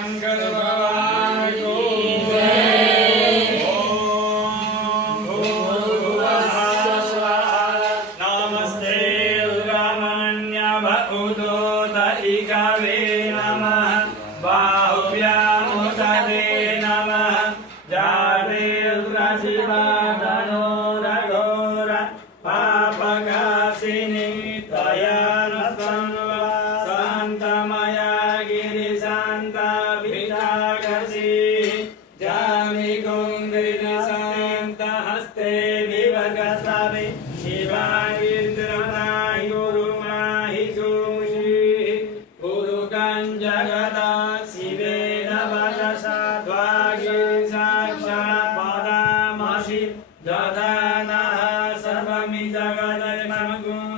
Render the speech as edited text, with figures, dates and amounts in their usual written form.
शंकर भगवान को जय। ओम भूर्भुवः स्वः। नमस्ते रुद्रमण्य भूतोतइकवे नमः। बाहुव्यामुदते नमः। जाते रुद्रशिवा धनुरघोर पापकाशिनी दयानस्तन्वा शान्तमया गिरिशान्ताभिषाकसी। जामि कुङ्कृतशान्तहस्ते विभगस्तवे शिवायिन्द्रमाहि गुरुमाहि सुषि। गुरुकं जगदा शिवेन वचसा द्वागिरिसाक्षात् पदामसि दधानः सर्वमि जगदयमगुं